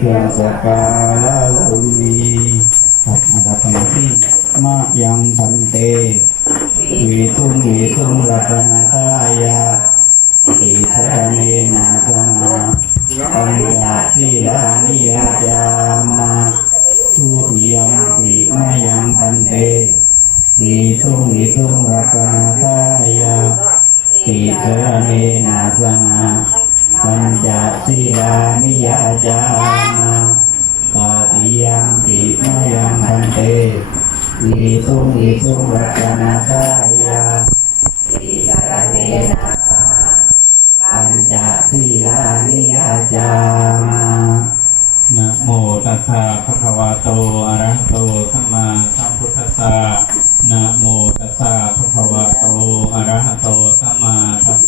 เครื่องสัการะเหล่านี้ครับนะครับคำที่มายังพันเตวีตุงวีตุงรัตนตายาอิสระเนนะสังฆปัญญาสีลานิยจามาทุติยังปิมายังพันเตวีตุงวีตุงรัตนตายาอิสระเนนะสังฆ ปัญจศีลานิยาจามาตาติยังปิมยังพันเตวิสุงวิสุงรัตนาทายาปัญจศีลานิยาจามานะโมตัสสะภะคะวะโตอะระหะโตสัมมาสัมพุทธัสสะนะโมตัสสะภะคะวะโตอะระหะโตสัมมาสัมพุ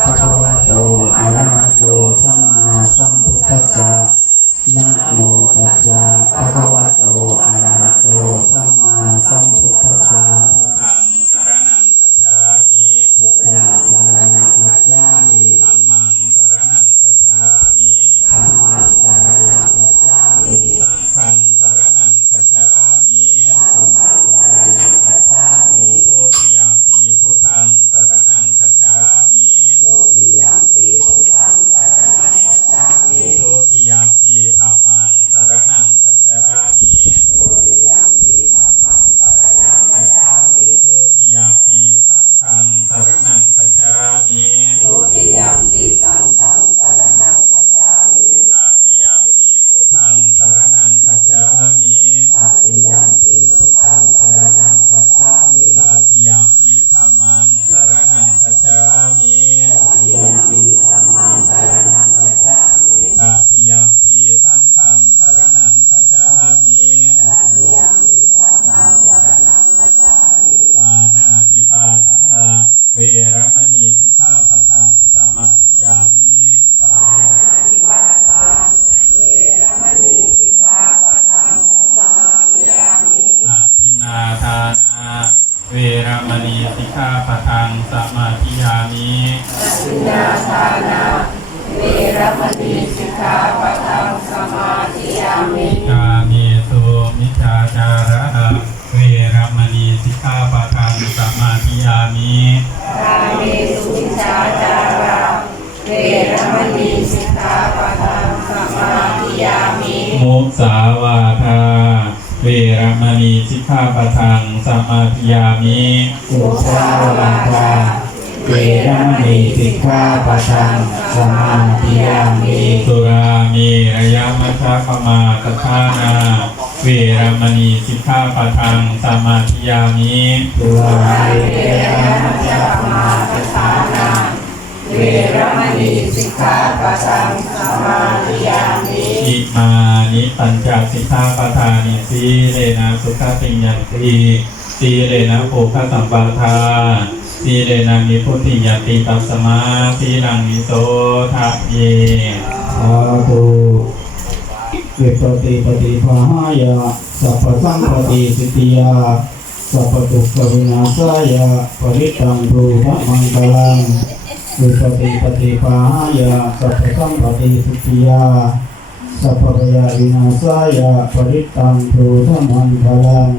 ภาปะทังสมาธิยามิสินาทานาเวรมณีสิกขาปะทังสมาธิยามิกาเมสุมิจฉาจาระเวรมณีสิกขาปะทังสมาธิยามิกาเมสุวิชาจาราเวรมณีสิกขาปะทังสมาธิยามิมุสาวาทา เวรมณีสิกขาปะทังสมาธิยามิสุสาวาทาเวรมณีสิกขาปะทังสมาธิยามิสุรามีระยะมัชฌะปมาตทานาเวรมณีสิกขาปะทังสมาธิยามิตุลาเวรมจามา รมณีสิกขาปะทังสมาธิยามิอิมานิปัญจสิกขาปทานิสีเลนะสุขติยันติสีเลนะโภคสัมปทาสีเลนะนิพุทธิยันติตัสมาสีลังนิโสทะเยสาธุวิปติปฏิภาหายะสัพพสัมปติสิทธิยาสัพพทุกขวินาศายะปริตังรูปมังคลัง วิปติปฏิภาหาสัพพสัมปติสิทธิยาสัพพยาวินาศายะปริตังรูปะมังคลัง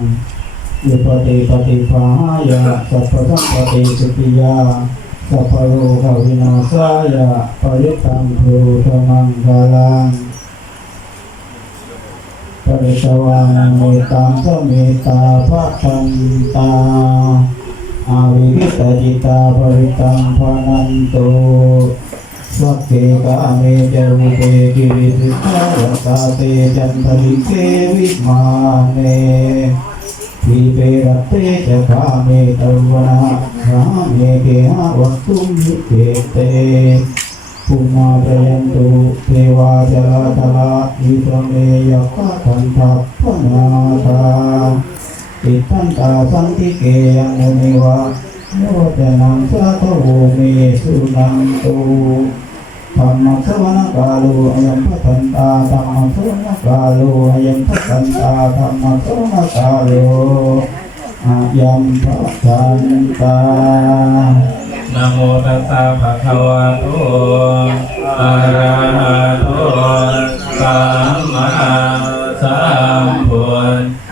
วิปติปฏิภาหาสัพพสัมปติสิทธิยาสัพพโลกวินาศายะปริตังภูตมังคลังปริตวานังเมตังสเมตาภะทันตา อาวิวิตจิตาปริตังพานันตุสัพเพกาเมจรุเปกิริสิทธาวตาเตจันทริเสวิมาเนทีเปรตเตจกาเมตวนาราเมเกหะวัตุมิเกเตปุนาจยันตุเทวาจลาตลาวิสเมยกะทันทัพพนาทา ติทันตาสันติเกยังมุนิวะโยจนังสาทโวเมสุนันตุธรรมสวนกาโลอยัมพทันตาธรรมสวนกาโลอยัมพทันตาธรรมสวนกาโลอายัมพทันตานะโมตัสสะภะคะวะโตอะระหะโตสัมมาสัมพุทธ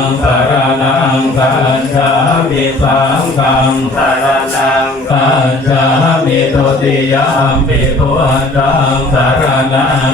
งสารนังสัจจามิสังฆังสารนังสัจจามิตุติยามปิตุอันตังสารนัง